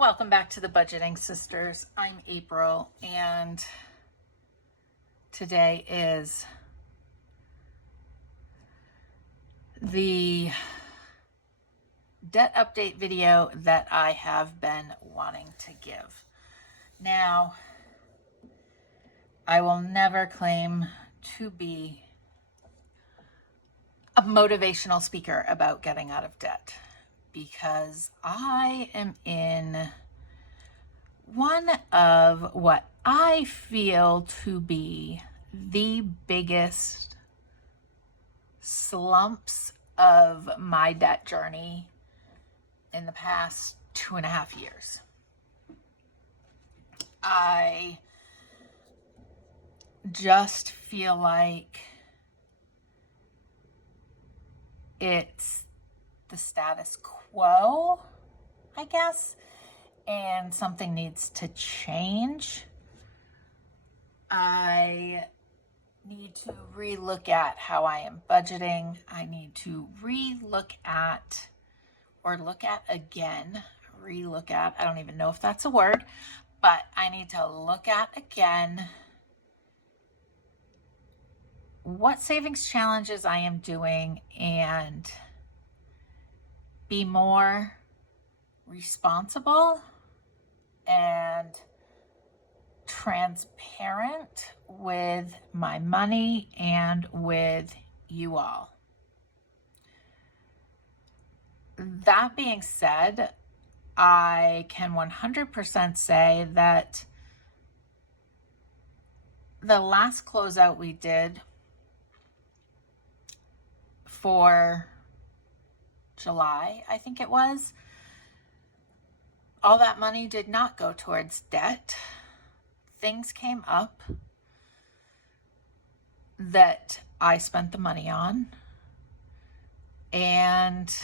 Welcome back to the Budgeting Sisters. I'm April, and today is the debt update video that I have been wanting to give. Now, I will never claim to be a motivational speaker about getting out of debt, because I am in one of what I feel to be the biggest slumps of my debt journey in the past 2.5 years. I just feel like it's the status quo, I guess, and something needs to change. I need to relook at how I am budgeting. I need to relook at I don't even know if that's a word, but I need to look at again what savings challenges I am doing and be more responsible and transparent with my money and with you all. That being said, I can 100% say that the last closeout we did for July, I think it was, all that money did not go towards debt. Things came up that I spent the money on, and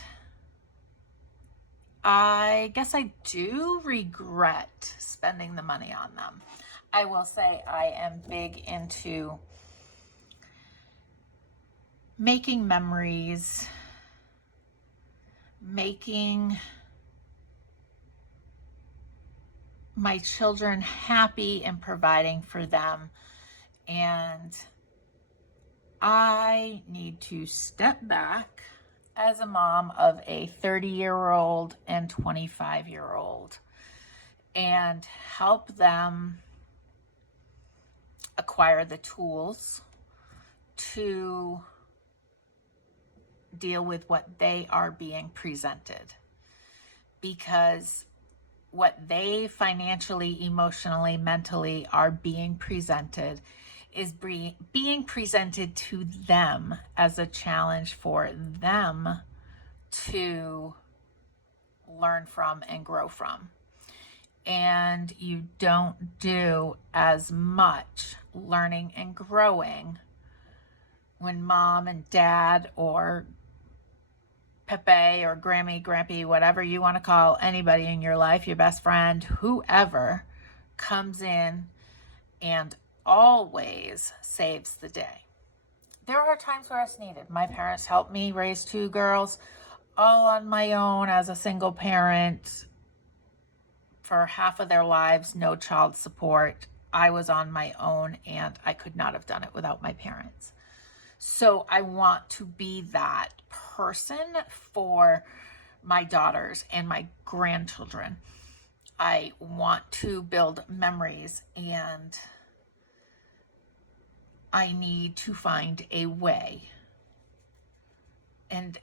I guess I do regret spending the money on them. I will say I am big into making memories, making my children happy and providing for them. And I need to step back as a mom of a 30-year-old and 25-year-old and help them acquire the tools to deal with what they are being presented. Because what they financially, emotionally, mentally are being presented is being presented to them as a challenge for them to learn from and grow from. And you don't do as much learning and growing when mom and dad or Pepe or Grammy, Grampy, whatever you want to call anybody in your life, your best friend, whoever, comes in and always saves the day. There are times where it's needed. My parents helped me raise 2 girls all on my own as a single parent for half of their lives, no child support. I was on my own and I could not have done it without my parents. So I want to be that person for my daughters and my grandchildren. I want to build memories, and I need to find a way. And,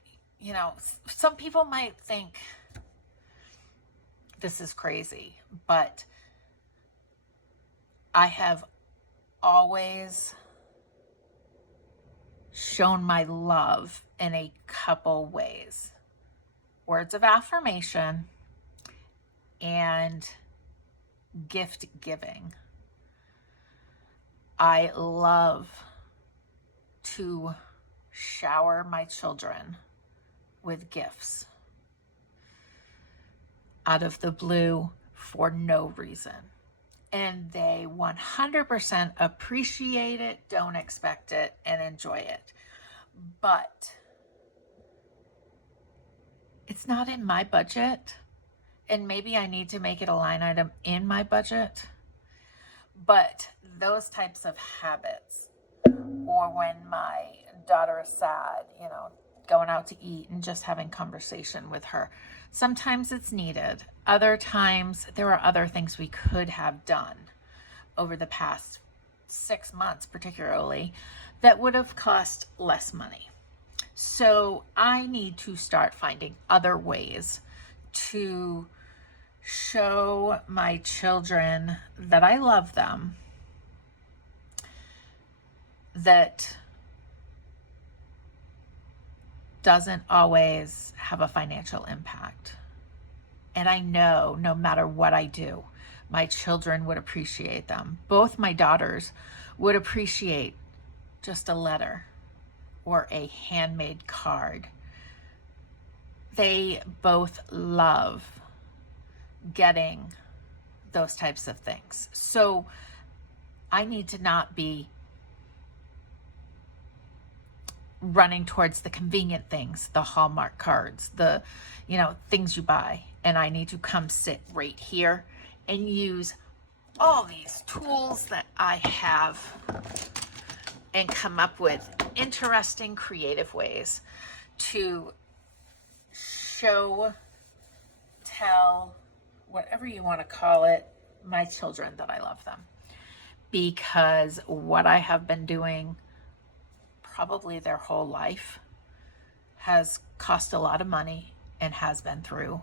some people might think this is crazy, but I have always shown my love in a couple ways. Words of affirmation and gift giving. I love to shower my children with gifts out of the blue for no reason. And they 100% appreciate it, don't expect it, and enjoy it. But it's not in my budget. And maybe I need to make it a line item in my budget. But those types of habits, or when my daughter is sad, going out to eat and just having conversation with her, sometimes it's needed. Other times there are other things we could have done over the past 6 months, particularly, that would have cost less money. So I need to start finding other ways to show my children that I love them, that doesn't always have a financial impact. And I know no matter what I do, my children would appreciate them. Both my daughters would appreciate just a letter or a handmade card. They both love getting those types of things. So I need to not be running towards the convenient things, the Hallmark cards, the things you buy, and I need to come sit right here and use all these tools that I have and come up with interesting, creative ways to show, tell, whatever you want to call it, my children that I love them. Because what I have been doing probably their whole life has cost a lot of money and has been through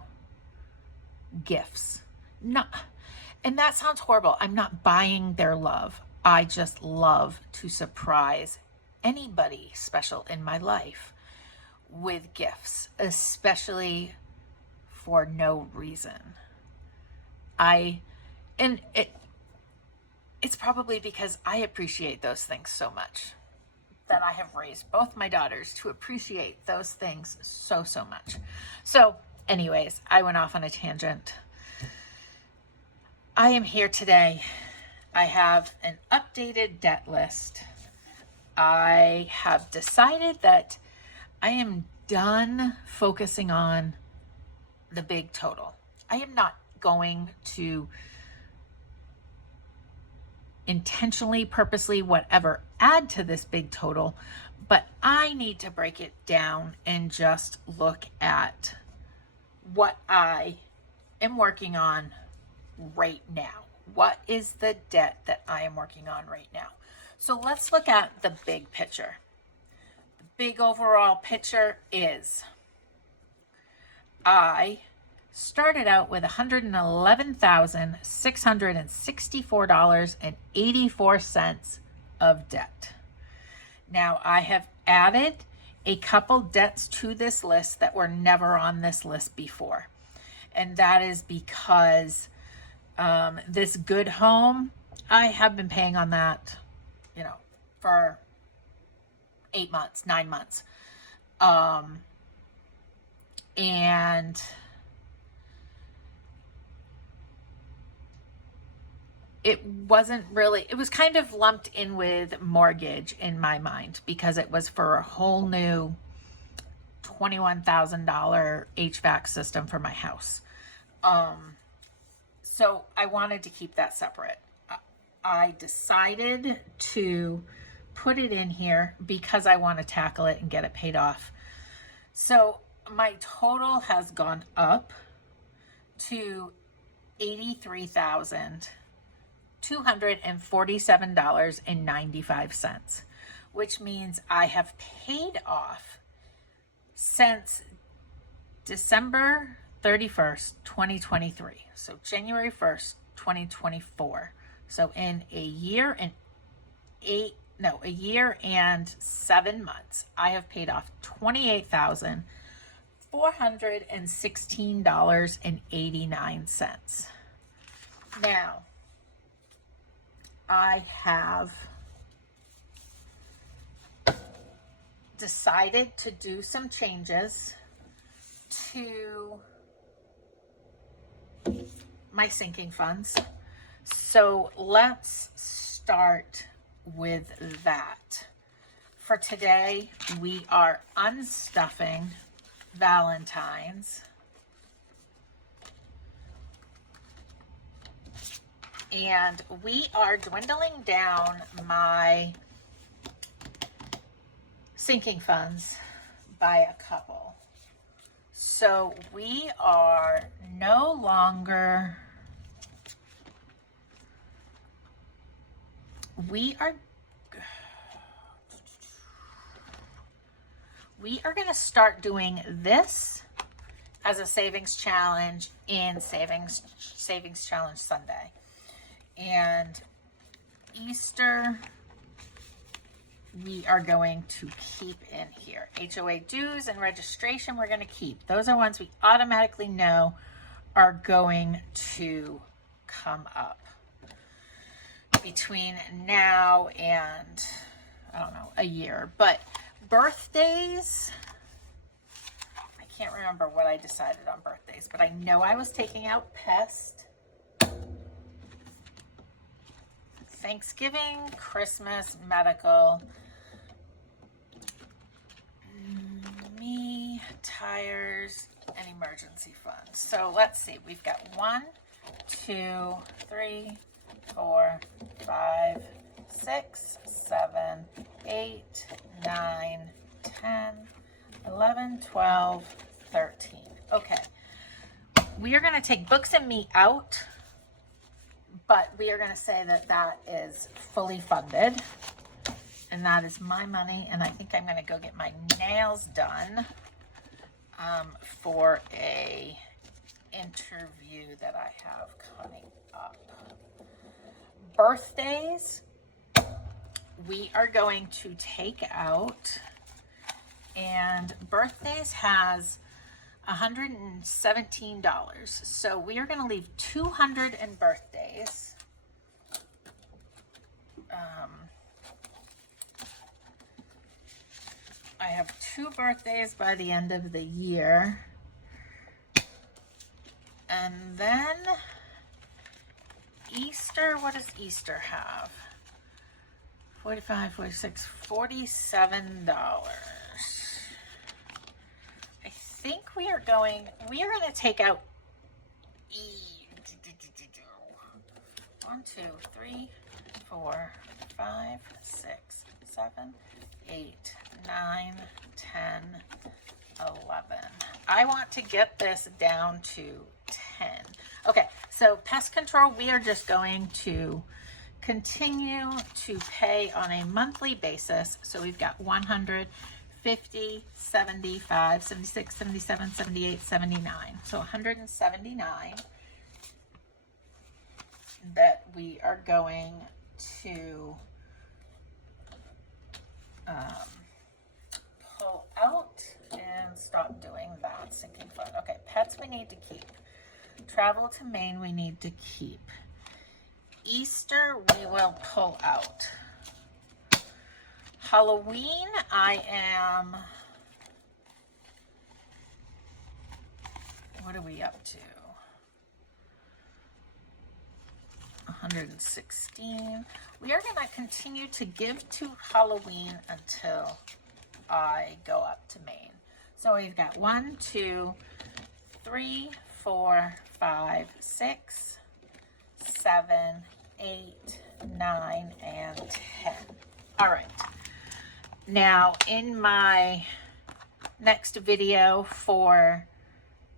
gifts. And that sounds horrible. I'm not buying their love. I just love to surprise anybody special in my life with gifts, especially for no reason. It's probably because I appreciate those things so much that I have raised both my daughters to appreciate those things so much. So anyways, I went off on a tangent. I am here today. I have an updated debt list. I have decided that I am done focusing on the big total. I am not going to intentionally, purposely, whatever, add to this big total, but I need to break it down and just look at what I am working on right now. What is the debt that I am working on right now? So let's look at the big picture. The big overall picture is I started out with $111,664.84 of debt. Now I have added a couple debts to this list that were never on this list before. And that is because this good home, I have been paying on that, for 8 months, 9 months. And it wasn't really, it was kind of lumped in with mortgage in my mind because it was for a whole new $21,000 HVAC system for my house. So I wanted to keep that separate. I decided to put it in here because I want to tackle it and get it paid off. So my total has gone up to $83,247.95, which means I have paid off since December 31st, 2023. So January 1st, 2024. So in a year and 7 months, I have paid off $28,416.89. Now, I have decided to do some changes to my sinking funds. So let's start with that. For today, we are unstuffing Valentine's. And we are dwindling down my sinking funds by a couple. So we are no longer, we are going to start doing this as a savings challenge in savings challenge Sunday. And Easter, we are going to keep in here. HOA dues and registration, we're going to keep. Those are ones we automatically know are going to come up between now and, I don't know, a year. But birthdays, I can't remember what I decided on birthdays, but I know I was taking out pest, Thanksgiving, Christmas, medical, me, tires, and emergency funds. So let's see, we've got 1, 2, 3, 4, 5, 6, 7, 8, 9, 10, 11, 12, 13. Okay. We are going to take books and me out, but we are going to say that that is fully funded. And that is my money. And I think I'm going to go get my nails done for a interview that I have coming up. Birthdays, we are going to take out, and birthdays has $117. So we are going to leave 200 in birthdays. I have 2 birthdays by the end of the year. And then Easter, what does Easter have? $45, $46, $47. I think we are going to take out 1, 2, 3, 4, 5, 6, 7, 8, 9, 10, 11. I want to get this down to 10. Okay, so pest control, we are just going to continue to pay on a monthly basis. So we've got 100, 50, 75, 76, 77, 78, 79. So 179 that we are going to pull out and stop doing that sinking fund. Okay, pets we need to keep. Travel to Maine we need to keep. Easter we will pull out. Halloween what are we up to? 116. We are going to continue to give to Halloween until I go up to Maine. So we've got 1, 2, 3, 4, 5, 6, 7, 8, 9, and 10. All right. Now, in my next video for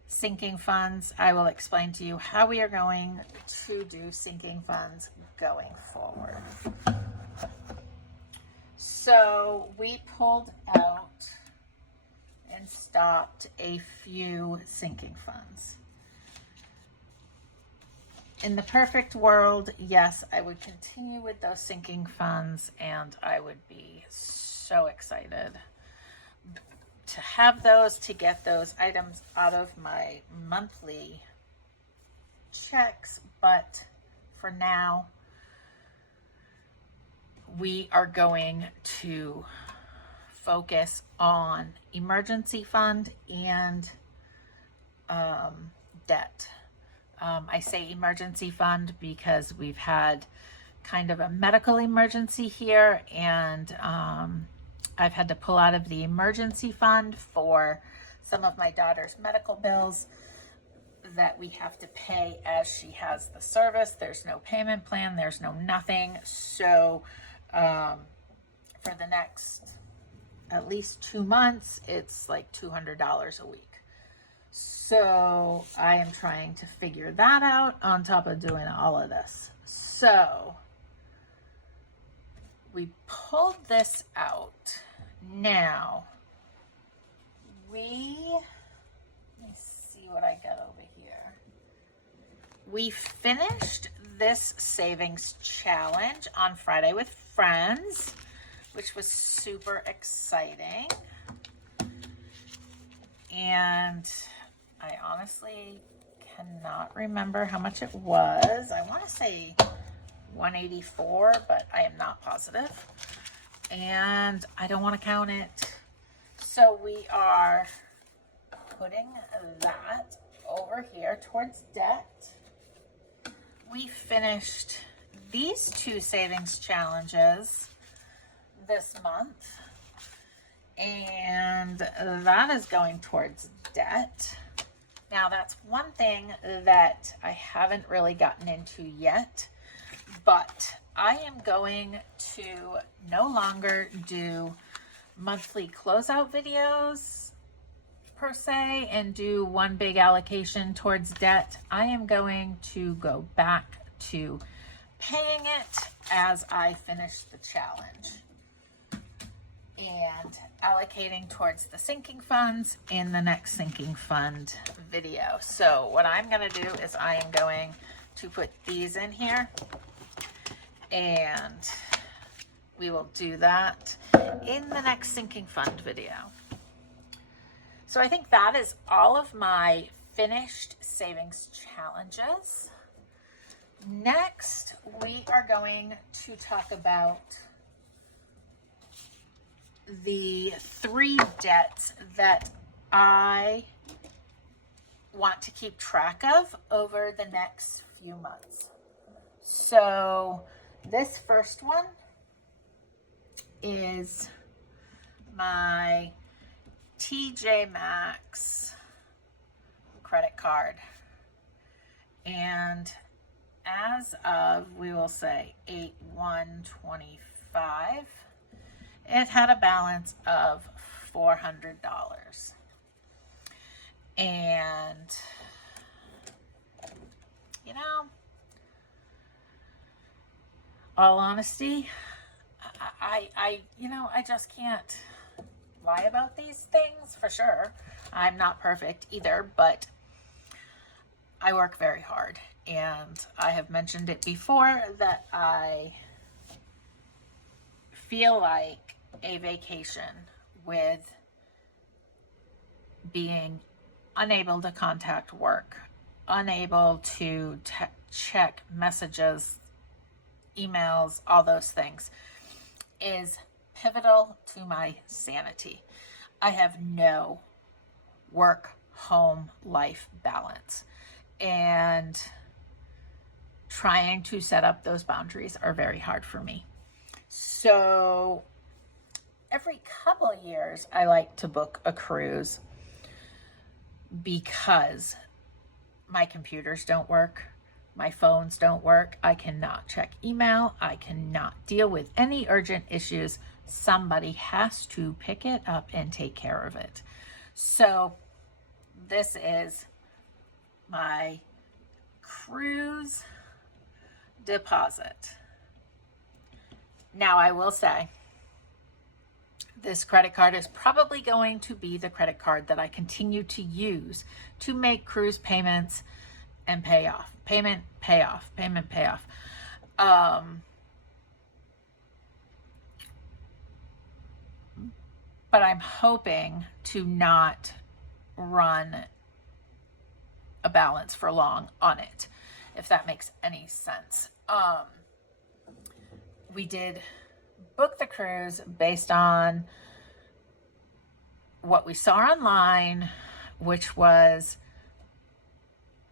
sinking funds, I will explain to you how we are going to do sinking funds going forward. So we pulled out and stopped a few sinking funds. In the perfect world, yes, I would continue with those sinking funds, and I would be so excited to have those, to get those items out of my monthly checks. But for now, we are going to focus on emergency fund and debt. I say emergency fund because we've had kind of a medical emergency here, and I've had to pull out of the emergency fund for some of my daughter's medical bills that we have to pay as she has the service. There's no payment plan, there's no nothing. So for the next at least 2 months, it's like $200 a week. So I am trying to figure that out on top of doing all of this. So we pulled this out. Now let me see what I got over here. We finished this savings challenge on Friday with friends, which was super exciting. And I honestly cannot remember how much it was. I want to say 184, but I am not positive. And I don't want to count it. So we are putting that over here towards debt. We finished these 2 savings challenges this month, and that is going towards debt. Now that's one thing that I haven't really gotten into yet, but I am going to no longer do monthly closeout videos per se and do one big allocation towards debt. I am going to go back to paying it as I finish the challenge and allocating towards the sinking funds in the next sinking fund video. So what I'm going to do is I am going to put these in here, and we will do that in the next sinking fund video. So I think that is all of my finished savings challenges. Next, we are going to talk about the 3 debts that I want to keep track of over the next few months. So this first one is my TJ Maxx credit card. And as of, we will say 8/1/25, it had a balance of $400. And, you know, all honesty, I just can't lie about these things for sure. I'm not perfect either, but I work very hard. And I have mentioned it before that I feel like a vacation with being unable to contact work, unable to check messages, emails, all those things, is pivotal to my sanity. I have no work-home life balance, and trying to set up those boundaries are very hard for me. So every couple of years, I like to book a cruise because my computers don't work. My phones don't work. I cannot check email. I cannot deal with any urgent issues. Somebody has to pick it up and take care of it. So this is my cruise deposit. Now I will say, this credit card is probably going to be the credit card that I continue to use to make cruise payments and pay off. Payment, pay off. Payment, pay off. But I'm hoping to not run a balance for long on it, if that makes any sense. We did book the cruise based on what we saw online, which was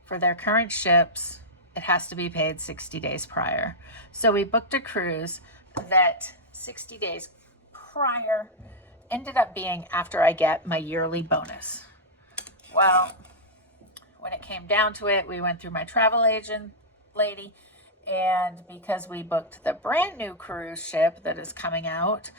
for their current ships, it has to be paid 60 days prior. So we booked a cruise that 60 days prior ended up being after I get my yearly bonus. Well, when it came down to it, we went through my travel agent lady, and because we booked the brand new cruise ship that is coming out,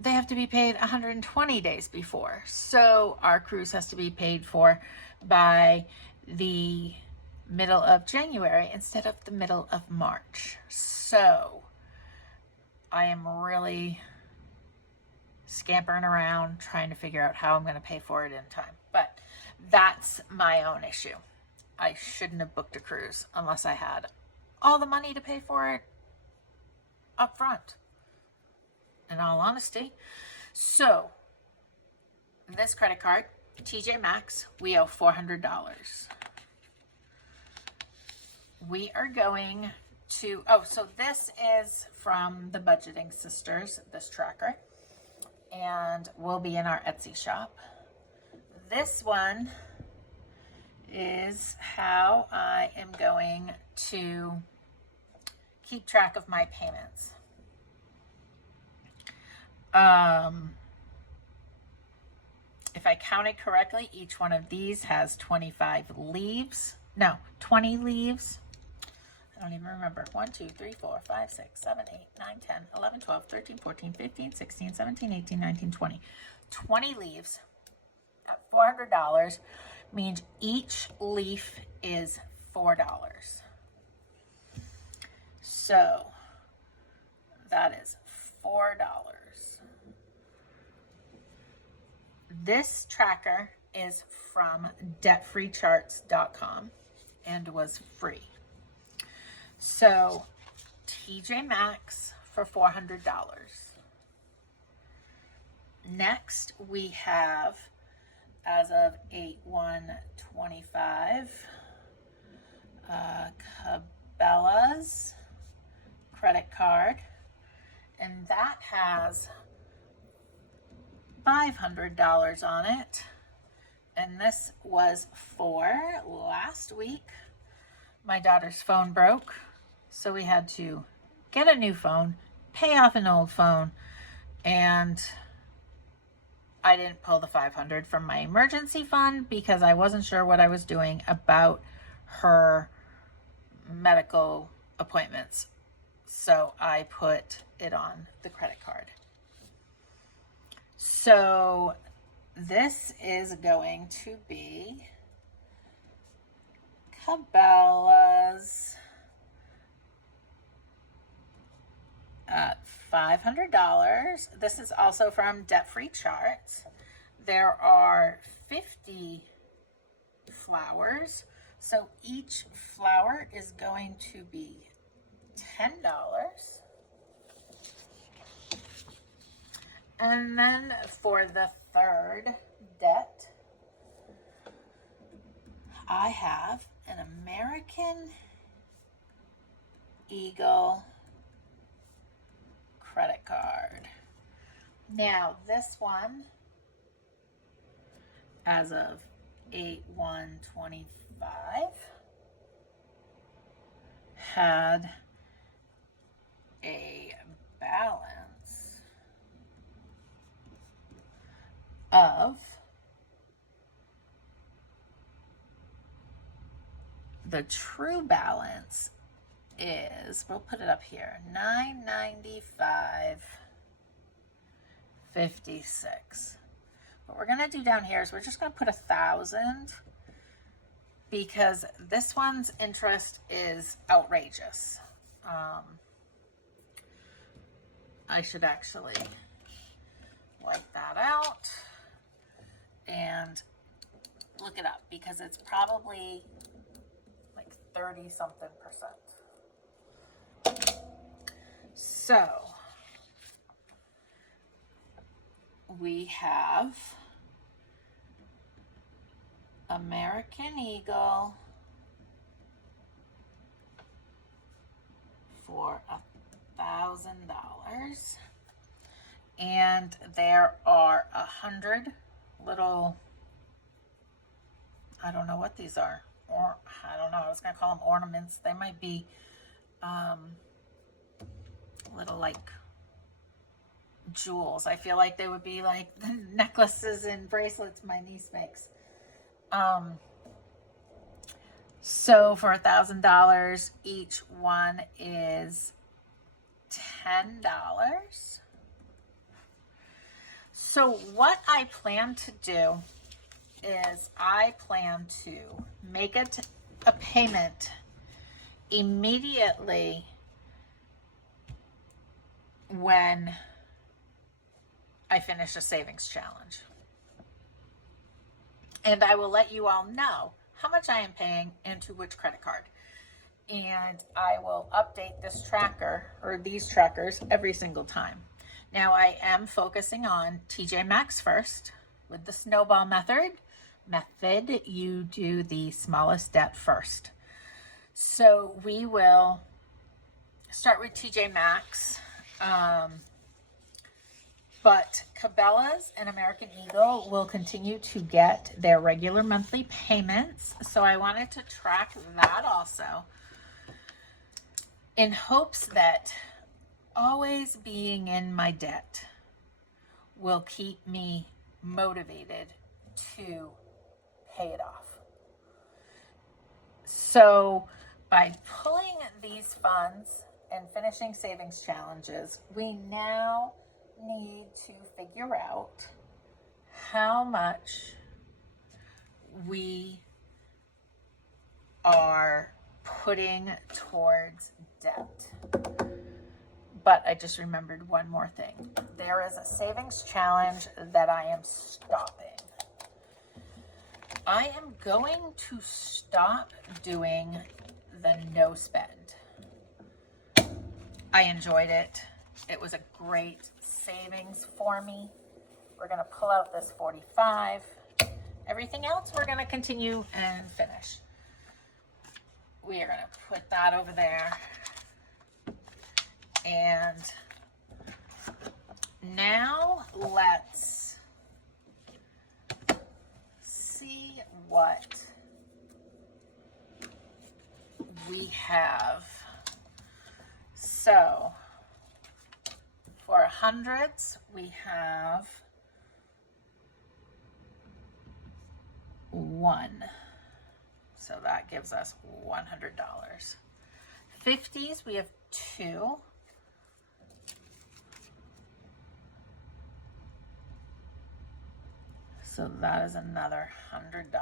they have to be paid 120 days before. So our cruise has to be paid for by the middle of January instead of the middle of March. So I am really scampering around trying to figure out how I'm going to pay for it in time. But that's my own issue. I shouldn't have booked a cruise unless I had all the money to pay for it up front, in all honesty. So this credit card, TJ Maxx, we owe $400. We are going to, so this is from the Budgeting Sisters, this tracker, and will be in our Etsy shop. This one is how I am going to keep track of my payments. If I counted correctly, each one of these has 20 leaves. I don't even remember. 1, 2, 3, 4, 5, 6, 7, 8, 9, 10, 11, 12, 13, 14, 15, 16, 17, 18, 19, 20. 20 leaves at $400 means each leaf is $4. So that is $4. This tracker is from debtfreecharts.com and was free. So TJ Maxx for $400. Next we have, as of 8/1/25, Cabela's credit card, and that has $500 on it, and this was for last week. My daughter's phone broke, so we had to get a new phone, pay off an old phone, and I didn't pull the $500 from my emergency fund because I wasn't sure what I was doing about her medical appointments. So I put it on the credit card. So this is going to be Cabela's at $500. This is also from Debt Free Charts. There are 50 flowers, so each flower is going to be $10. And then for the third debt, I have an American Eagle credit card. Now this one, as of 8/1/25, had a balance of, the true balance is, we'll put it up here, $995.56. What we're gonna do down here is we're just gonna put 1,000 because this one's interest is outrageous. I should actually wipe that out and look it up because it's probably like 30-something%. So we have American Eagle for $1,000, and there are 100 little, I don't know what these are, or I don't know, I was gonna call them ornaments. They might be little like jewels. I feel like they would be like the necklaces and bracelets my niece makes. So for $1,000, each one is $10. So what I plan to do is I plan to make a payment immediately when I finish a savings challenge. And I will let you all know how much I am paying into which credit card. And I will update this tracker or these trackers every single time. Now I am focusing on TJ Maxx first with the snowball method. You do the smallest debt first. So we will start with TJ Maxx. But Cabela's and American Eagle will continue to get their regular monthly payments. So I wanted to track that also, in hopes that always being in my debt will keep me motivated to pay it off. So by pulling these funds and finishing savings challenges, we now need to figure out how much we are putting towards debt. But I just remembered one more thing. There is a savings challenge that I am stopping. I am going to stop doing the no spend. I enjoyed it. It was a great savings for me. We're going to pull out this 45. Everything else we're going to continue and finish. We are going to put that over there. And now let's see what we have. So for hundreds, we have 1. So that gives us $100. 50s, we have 2. So that is another $100.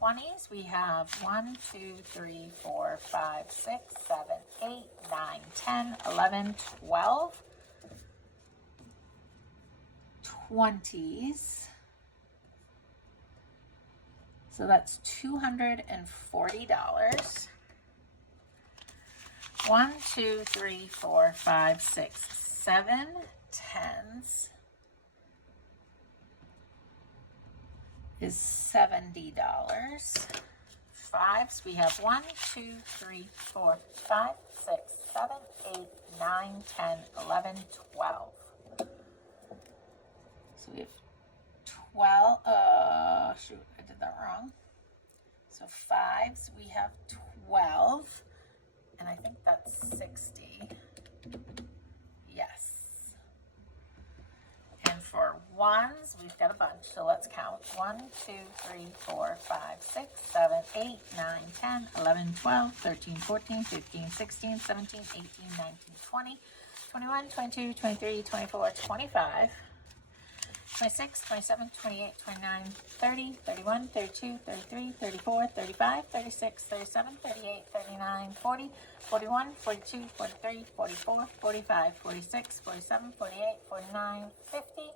20s, we have 1, 2, 3, 4, 5, 6, 7, 8, 9, 10, 11, 12. 20s. So that's $240. 1, 2, 3, 4, 5, 6, 7 10s is $70. 5s, we have 1, 2, 3, 4, 5, 6, 7, 8, 9, 10, 11, 12. So we have 12, shoot, I did that wrong. So 5s, we have 12, and I think that's 60. Yes. And for 1s, we've got a bunch, so let's count. 1, 2, 3, 4, 5, 6, 7, 8, 9, 10, 11, 12, 13, 14, 15, 16, 17, 18, 19, 20, 21, 22, 23, 24, 25. 26, 27, 28, 29, 30, 31, 32, 33, 34, 35, 36, 37, 38, 39, 40, 41, 42, 43, 44, 45, 46, 47, 48, 49, 50,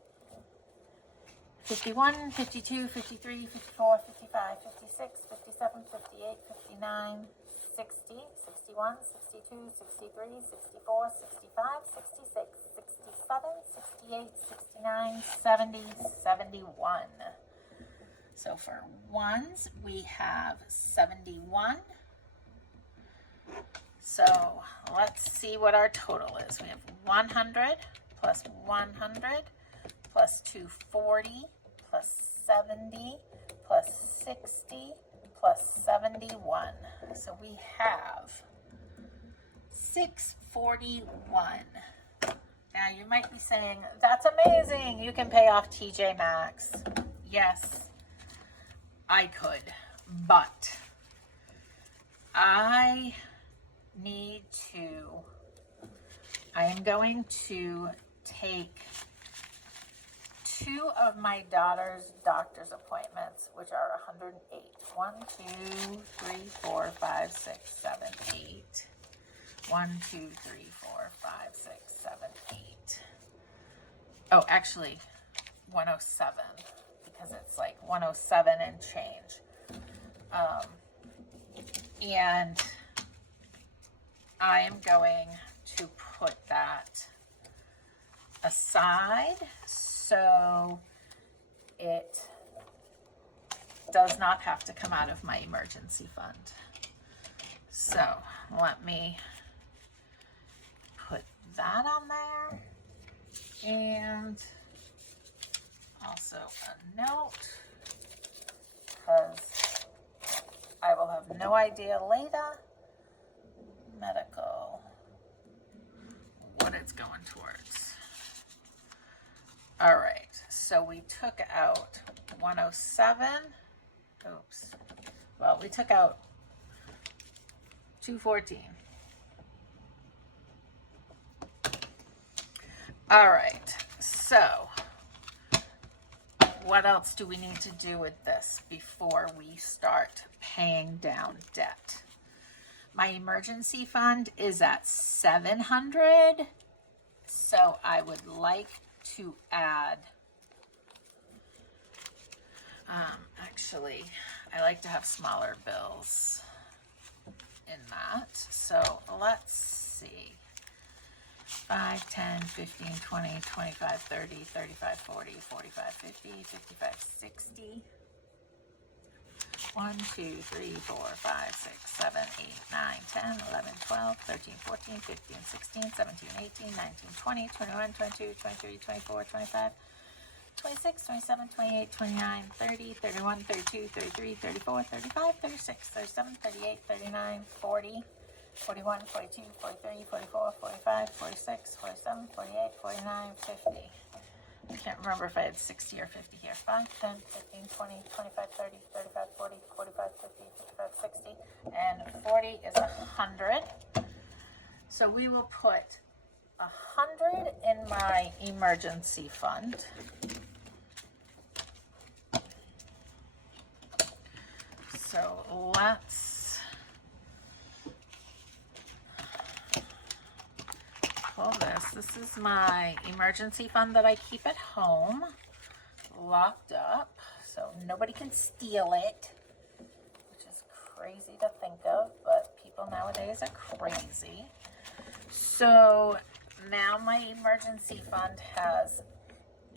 51, 52, 53, 54, 55, 56, 57, 58, 59, 60, 61, 62, 63, 64, 65, 66, 67, 68, 69, 70, 71. So for 1s, we have 71. So let's see what our total is. We have 100 plus 100 plus 240 plus 70 plus 60 plus 71. So we have 641. Now you might be saying, that's amazing. You can pay off TJ Maxx. Yes, I could, but I am going to take 2 of my daughter's doctor's appointments, which are 108. 1, 2, 3, 4, 5, 6, 7, 8. 1, 2, 3, 4, 5, 6, 7, 8. Oh, actually, 107, because it's like 107 and change. And I am going to put that aside so it does not have to come out of my emergency fund. So let me put that on there, and also a note, because I will have no idea later, medical, what it's going towards. All right, so we took out 107. Oops. Well, we took out 214. All right, so what else do we need to do with this before we start paying down debt? My emergency fund is at 700, so I would like to add, actually, I like to have smaller bills in that, so let's see. 5, 10, 15, 20, 25, 30, 35, 40, 45, 50, 55, 60. 1, 2, 3, 4, 5, 6, 7, 8, 9, 10, 11, 12, 13, 14, 15, 16, 17, 18, 19, 20, 21, 22, 23, 24, 25, 26, 27, 28, 29, 30, 31, 32, 33, 34, 35, 36, 37, 38, 39, 40, 41, 42, 43, 44, 45, 46, 47, 48, 49, 50. I can't remember if I had 60 or 50 here. 5, 10, 15, 20, 25, 30, 35, 40, 45, 50, 55, 60. And 40 is 100. So we will put 100 in my emergency fund. So let's pull this. This is my emergency fund that I keep at home, locked up, so nobody can steal it, which is crazy to think of, but people nowadays are crazy. So now my emergency fund has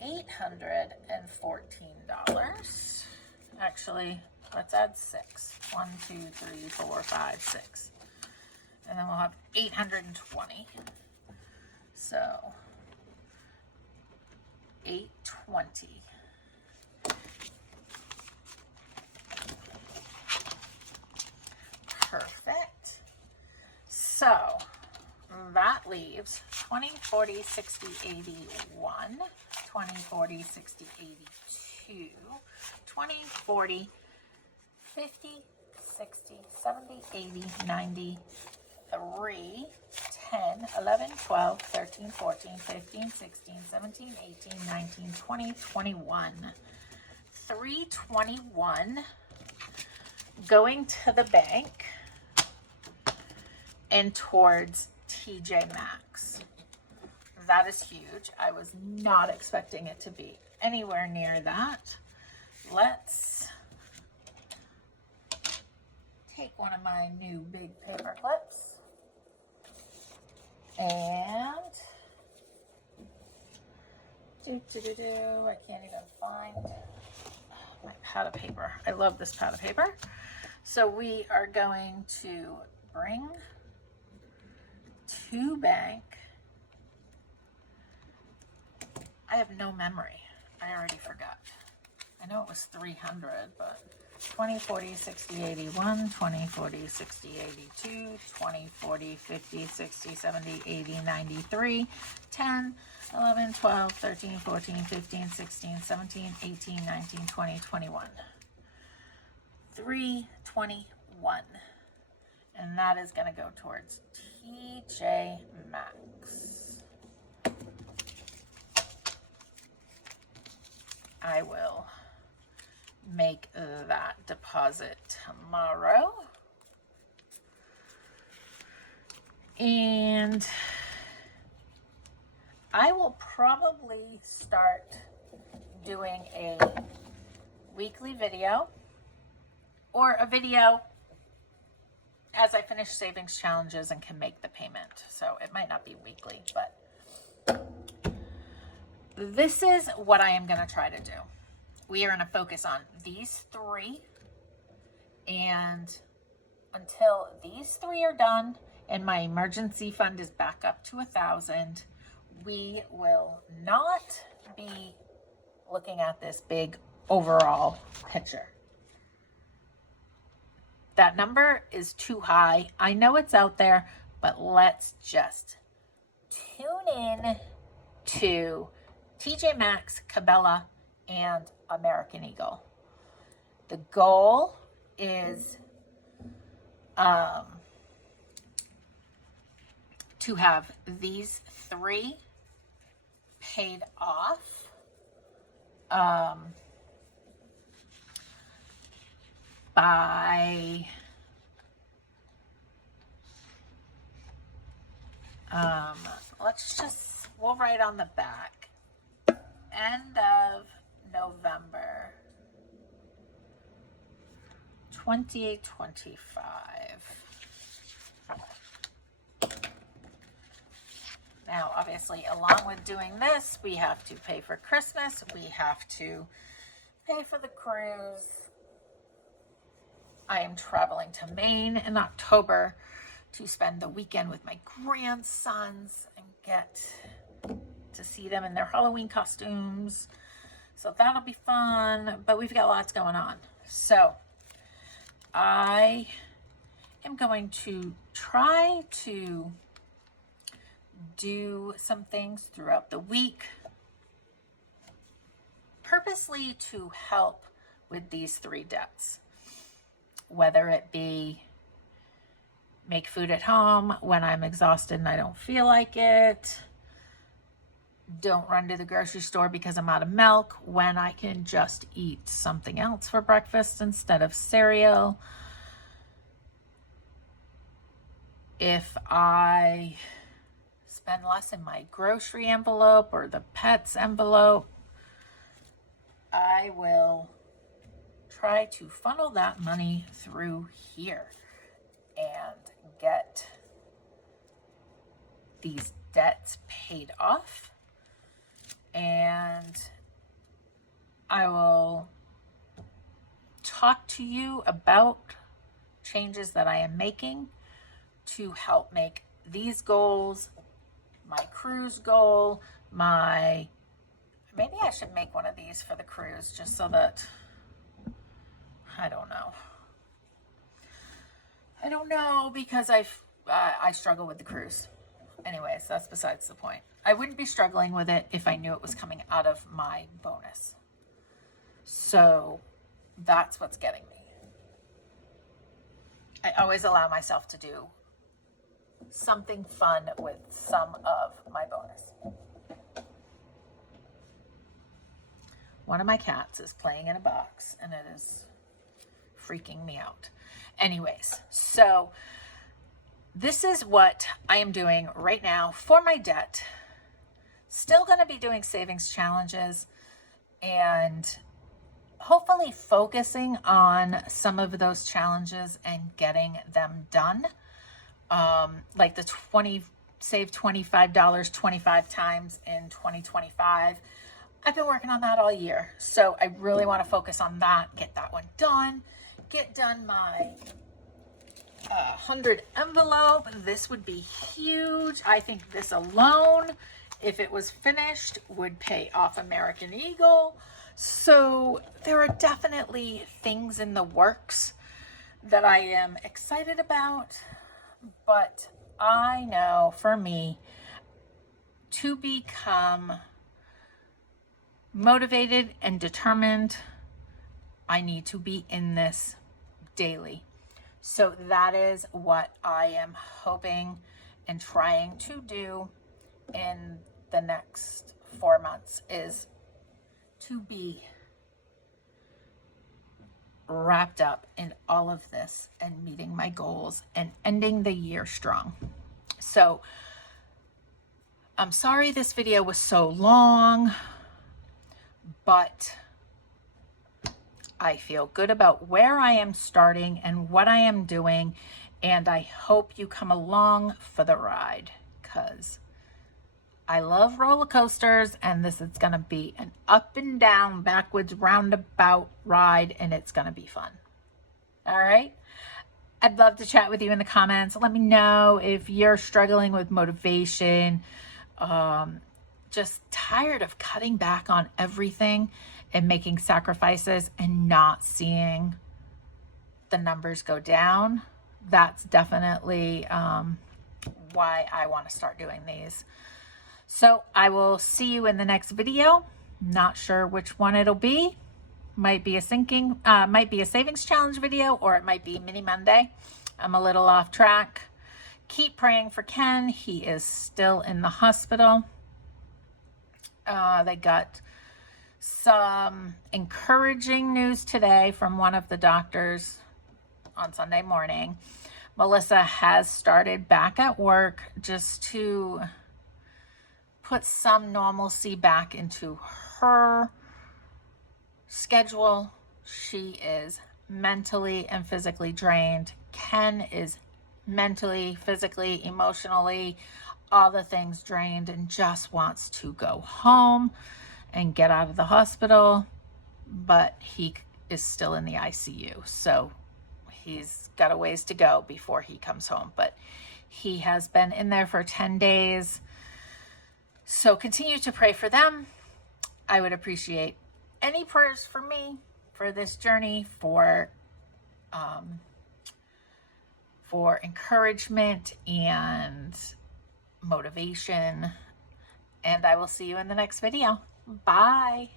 $814. Actually, let's add 6. 1, 2, 3, 4, 5, 6. And then we'll have 820. So 820. Perfect. So that leaves 20, 40, 60, 81, 20, 40, 60, 82, 20, 40, 50, 60, 70, 80, 90, 3, 10, 11, 12, 13, 14, 15, 16, 17, 18, 19, 20, 21. 321 going to the bank and towards TJ Maxx. That is huge. I was not expecting it to be anywhere near that. Let's take one of my new big paper clips and I can't even find my pad of paper. I love this pad of paper. So we are going to bring to bank. I have no memory. I already forgot. I know it was 300, but 20, 40, 60, 81, 20, 40, 60, 82, 20, 40, 50, 60, 70, 80, 93, 10, 11, 12, 13, 14, 15, 16, 17, 18, 19, 20, 21. 321. And that is going to go towards TJ Maxx. I will make that deposit tomorrow. And I will probably start doing a weekly video or a video as I finish savings challenges and can make the payment. So it might not be weekly, but this is what I am going to try to do. We are going to focus on these three, and until these three are done and my emergency fund is back up to 1,000, we will not be looking at this big overall picture. That number is too high. I know it's out there, but let's just tune in to TJ Maxx, Cabela, and American Eagle. The goal is to have these three paid off by we'll write on the back, end of November 2025. Now, obviously, along with doing this, we have to pay for Christmas. We have to pay for the cruise. I am traveling to Maine in October to spend the weekend with my grandsons and get to see them in their Halloween costumes. So that'll be fun, but we've got lots going on. So I am going to try to do some things throughout the week, purposely to help with these three debts, whether it be make food at home when I'm exhausted and I don't feel like it, don't run to the grocery store because I'm out of milk when I can just eat something else for breakfast instead of cereal. If I spend less in my grocery envelope or the pets envelope, I will try to funnel that money through here and get these debts paid off. And I will talk to you about changes that I am making to help make these goals, my cruise goal, maybe I should make one of these for the cruise just so that, I don't know because I struggle with the cruise. Anyways, that's besides the point. I wouldn't be struggling with it if I knew it was coming out of my bonus. So that's what's getting me. I always allow myself to do something fun with some of my bonus. One of my cats is playing in a box and it is freaking me out. Anyways, so this is what I am doing right now for my debt. Still going to be doing savings challenges and hopefully focusing on some of those challenges and getting them done. Like the save $25 25 times in 2025. I've been working on that all year. So I really want to focus on that, get that one done, get done my 100 envelope. This would be huge. I think this alone, if it was finished, would pay off American Eagle. So there are definitely things in the works that I am excited about, but I know for me to become motivated and determined, I need to be in this daily. So that is what I am hoping and trying to do in the next 4 months, is to be wrapped up in all of this and meeting my goals and ending the year strong. So I'm sorry this video was so long, but I feel good about where I am starting and what I am doing, and I hope you come along for the ride, because I love roller coasters, and this is going to be an up and down, backwards, roundabout ride, and it's going to be fun. All right. I'd love to chat with you in the comments. Let me know if you're struggling with motivation, just tired of cutting back on everything and making sacrifices and not seeing the numbers go down. That's definitely why I want to start doing these. So I will see you in the next video. Not sure which one it'll be. Might be a savings challenge video, or it might be Mini Monday. I'm a little off track. Keep praying for Ken. He is still in the hospital. They got some encouraging news today from one of the doctors on Sunday morning. Melissa has started back at work just to put some normalcy back into her schedule. She is mentally and physically drained. Ken is mentally, physically, emotionally, all the things drained, and just wants to go home and get out of the hospital, but he is still in the ICU. So he's got a ways to go before he comes home, but he has been in there for 10 days. So continue to pray for them. I would appreciate any prayers for me, for this journey, for encouragement and motivation. And I will see you in the next video. Bye.